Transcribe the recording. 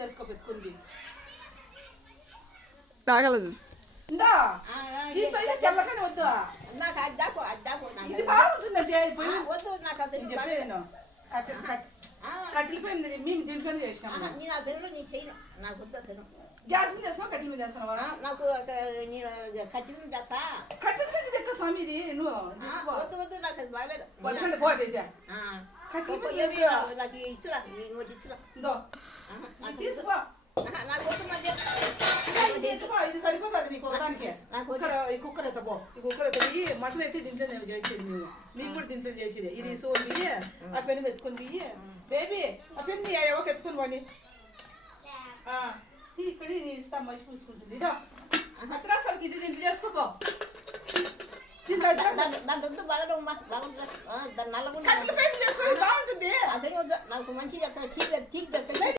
చేసుకో పెట్టుకుంది తాగలదు ఇందా దీంతో అయితే తెల్లకని వద్దు నాకు అద్దాకు ఇది బాగుంటుందంటే వద్దు నాకు అది చెప్పేది కట్టెల పైన మేము దీంట్లోనే చేసినాము నేను ఆ పెరుగు నీ చేయను నాకు వద్దు తిను గ్యాస్ మీద వేసినా కట్టెల మీద వేస్తున్నావా నాకు నేను కట్టి మీద చేస్తా కట్టెల మీద ఎక్కువ స్వామి ఇది నువ్వు వద్దు నాకు అది బాగలేదు వద్దండి పోటీ అయితే కట్టెల మీద నాకు ఇస్తురా ఇంకోటి ఇస్తురా ఇందో తీసుకో నాకు వద్దు మధ్య తీసుకో ఇది సరిపోతుంది నీకు ఒకదానికి ఈ కుక్కర్ అయితే పో ఈ కుక్కర్ అయితే పోయి మటన్ అయితే దీంట్లో నేను చేసేది మేము నీకు కూడా దీంట్లో చేసేది ఇది సోల్ బియ్యి ఆ పెన్ను ఎత్తుకొని బియ్యి బేబీ ఆ పెన్ను ఎవరికి ఎత్తుకొని పోని ఇక్కడ నేను ఇస్తా మనిషి పూసుకుంటుంది ఇదో అసలు ఇది దీంట్లో చేసుకోపో దాంట్లో బాగుంటుంది దాని నల్లగా బాగుంటుంది అదే వద్దు నాకు మంచిగా చీకి